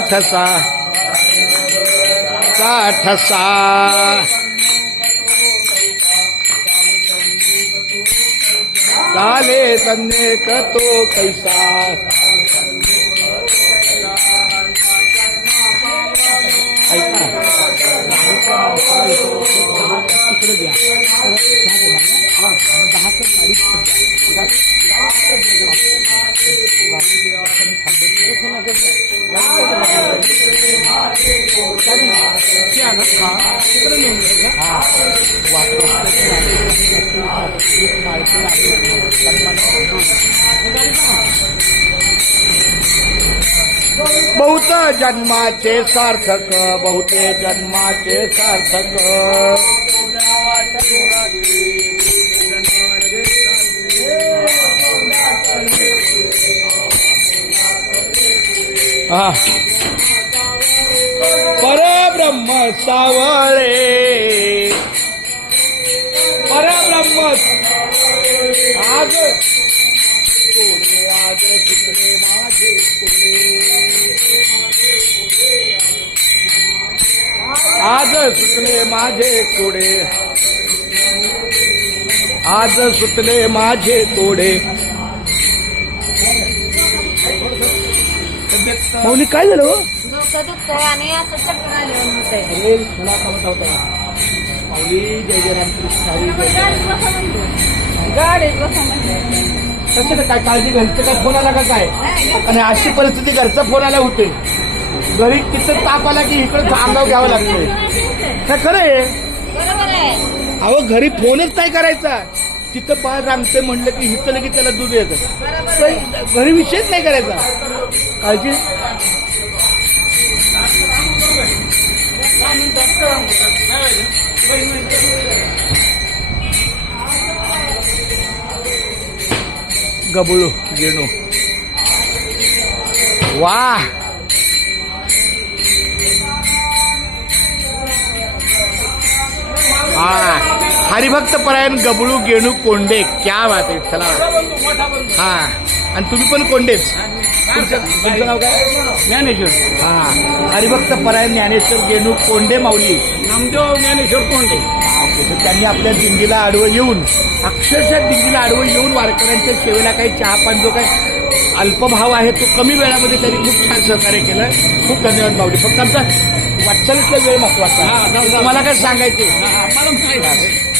ठसा चा ठसा चाले संदेक तो कैसा ऐका बहुत जन्माचे सार्थक बहुते जन्माचे सार्थक परब्रह्म सावळे परब्रह्म आज कोणे आज सुटले माझे कोणे आज सुटले माझे कोडे आज सुटले माझे कोडे मौली काय झालं डोकं दुखतंय आणि असं चक्कर आल्यावर होतंय. अरे मला समजत होता मौली जय जय रामकृष्ण हरी जय जय. गाडीत बसा म्हणजे तसं काय काळजी घरचं काय फोन आला का काय आणि अशी परिस्थिती घरचा फोन आला होते घरी तिथं ताप आला की इकडे अंगावर घ्यावं लागतंय काय खरं आहे बरोबर आहे. अहो घरी फोनच नाही करायचा तिथं बाळ रांगते म्हणलं की हिथं की त्याला दूध येतं बरोबर आहे. घरी विषयच नाही करायचा काळजी गबळू गेणू वा हा हरिभक्त परायण गबळू गेणू कोंडे क्या बात आहे चला हा आणि तुम्ही पण कोंडेच तुमचं नाव काय ज्ञानेश्वर हा हरिभक्त परायण ज्ञानेश्वर गेणू कोंडे माऊली नामदेव ज्ञानेश्वर कोंडे. तर त्यांनी आपल्या दिंडीला आडवं येऊन अक्षरशः दिंडीला आडवं येऊन वारकऱ्यांच्या सेवेला काही चहापान जो काही अल्पभाव आहे तो कमी वेळामध्ये त्यांनी खूप छान सहकार्य केलं. खूप धन्यवाद माऊली. फक्त आमचा वाटचालीतला वेळ महत्वाचा. तुम्हाला काय सांगायचे मला माहिती आहे.